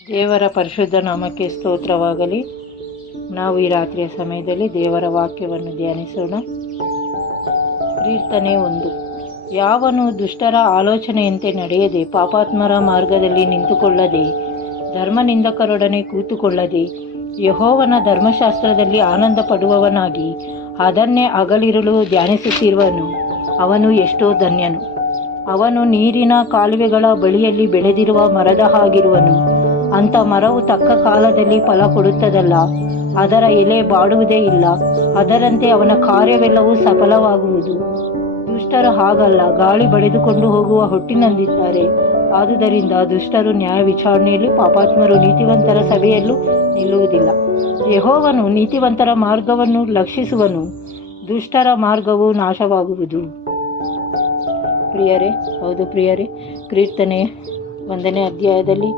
ದೇವರ ಪರಿಶುದ್ಧ ನಾಮಕ್ಕೆ ಸ್ತೋತ್ರವಾಗಲಿ. ನಾವು ಈ ರಾತ್ರಿಯ ಸಮಯದಲ್ಲಿ ದೇವರ ವಾಕ್ಯವನ್ನು ಧ್ಯಾನಿಸೋಣ. ಕೀರ್ತನೆ 1. ಯಾವನು ದುಷ್ಟರ ಆಲೋಚನೆಯಂತೆ ನಡೆಯದೆ, ಪಾಪಾತ್ಮರ ಮಾರ್ಗದಲ್ಲಿ ನಿಂತುಕೊಳ್ಳದೆ, ಧರ್ಮನಿಂದಕರೊಡನೆ ಕೂತುಕೊಳ್ಳದೆ, ಯೆಹೋವನ ಧರ್ಮಶಾಸ್ತ್ರದಲ್ಲಿ ಆನಂದ ಪಡುವವನಾಗಿ ಅದನ್ನೇ ಹಗಲಿರುಳು ಧ್ಯಾನಿಸುತ್ತಿರುವನು, ಅವನು ಎಷ್ಟೋ ಧನ್ಯನು. ಅವನು ನೀರಿನ ಕಾಲುವೆಗಳ ಬಳಿಯಲ್ಲಿ ಬೆಳೆದಿರುವ ಮರದ ಹಾಗಿರುವನು. ಅಂಥ ಮರವು ತಕ್ಕ ಕಾಲದಲ್ಲಿ ಫಲ ಕೊಡುತ್ತದಲ್ಲ, ಅದರ ಎಲೆ ಬಾಡುವುದೇ ಇಲ್ಲ. ಅದರಂತೆ ಅವನ ಕಾರ್ಯವೆಲ್ಲವೂ ಸಫಲವಾಗುವುದು. ದುಷ್ಟರು ಹಾಗಲ್ಲ, ಗಾಳಿ ಬಡಿದುಕೊಂಡು ಹೋಗುವ ಹೊಟ್ಟಿನಂದಿದ್ದಾರೆ. ಆದುದರಿಂದ ದುಷ್ಟರು ನ್ಯಾಯ ವಿಚಾರಣೆಯಲ್ಲಿ, ಪಾಪಾತ್ಮರು ನೀತಿವಂತರ ಸಭೆಯಲ್ಲೂ ನಿಲ್ಲುವುದಿಲ್ಲ. ಯೆಹೋವನು ನೀತಿವಂತರ ಮಾರ್ಗವನ್ನು ಲಕ್ಷಿಸುವನು, ದುಷ್ಟರ ಮಾರ್ಗವು ನಾಶವಾಗುವುದು. ಪ್ರಿಯರೇ, ಕೀರ್ತನೆ 1ನೇ ಅಧ್ಯಾಯದಲ್ಲಿ